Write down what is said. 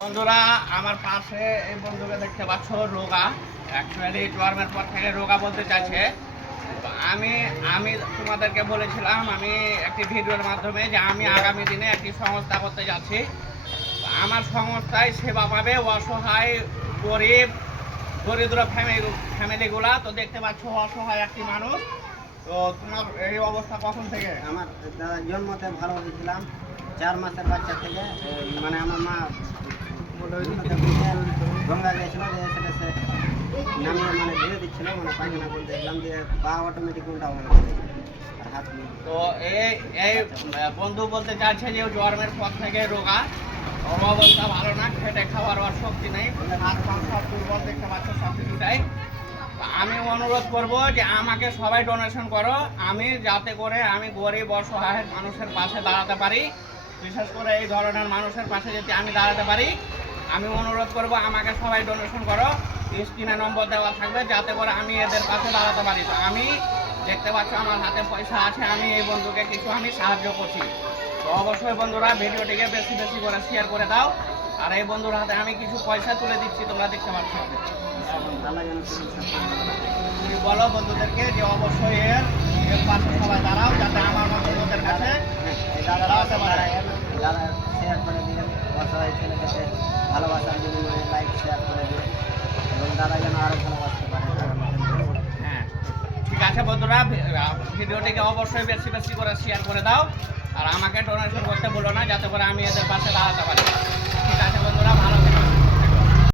বন্ধুরা আমার পাশে এই বন্ধুকে দেখতে পাচ্ছ রোগা অ্যাকচুয়ালি জন্মের পর থেকে রোগা বলতে চাইছে। আমি আমি তোমাদেরকে বলেছিলাম আমি একটি ভিডিওর মাধ্যমে যে আমি আগামী দিনে একটি সংস্থা করতে যাচ্ছি। আমার সংস্থায় সেবা পাবে অসহায় গরিব দরিদ্র ফ্যামিলিগুলা। তো দেখতে পাচ্ছ অসহায় একটি মানুষ। তো তোমার এই অবস্থা কখন থেকে? আমার দাদা জন্মতে ভালো হয়েছিলাম 4 মাসের বাচ্চা থেকে। মানে আমার মা গঙ্গা গিয়েছিল, সেটা সে নামিয়ে মানে ধুয়ে দিচ্ছিল, মানে পায়খানা করে দেখলাম যে পা অটোমেটিক উল্টা হয়ে গেছে আর হাত নিয়ে। তো এই এই বন্ধু বলতে চাইছে যে জন্মের পর থেকে রোগা, ওর অবস্থা ভালো না, খেটে খাওয়ার ওর শক্তি নেই, হাত পা সব দুর্বল দেখতে পাচ্ছ সব কিছুটাই। আমি অনুরোধ করব যে আমাকে সবাই ডোনেশন করো, আমি যাতে করে আমি গরিব অসহায় মানুষের পাশে দাঁড়াতে পারি, বিশেষ করে এই ধরনের মানুষের পাশে যদি আমি দাঁড়াতে পারি। আমি অনুরোধ করব আমাকে সবাই ডোনেশন করো, স্ক্রিনে নম্বর দেওয়া থাকবে যাতে করে আমি এদের পাশে দাঁড়াতে পারি। তো আমি দেখতে পাচ্ছ আমার হাতে পয়সা আছে, আমি এই বন্ধুকে কিছু আমি সাহায্য করছি। তো অবশ্যই বন্ধুরা ভিডিওটিকে বেশি বেশি করে শেয়ার করে দাও। আর এই বন্ধুর হাতে আমি কিছু পয়সা তুলে দিচ্ছি, তোমরা দেখতে পাচ্ছ। তুমি বলো বন্ধুদেরকে যে অবশ্যই এর পাশে সবাই দাঁড়াও যাতে আমার মতো ওদের কাছে দাঁড়াতে পারে। দাদা শেয়ার করে দিয়ে অসহায় ছেলেটাকে ভালোবাসার জন্য লাইক শেয়ার করে দিয়ে, এবং দাদা যেন আরও ভালোবাসতে পারে। হ্যাঁ ঠিক আছে বন্ধুরা, ভিডিওটিকে অবশ্যই বেশি বেশি করে শেয়ার করে দাও। আর আমাকে ডোনেশন করতে বলো না যাতে করে আমি এদের পাশে দাঁড়াতে পারি। ঠিক আছে বন্ধুরা, ভালো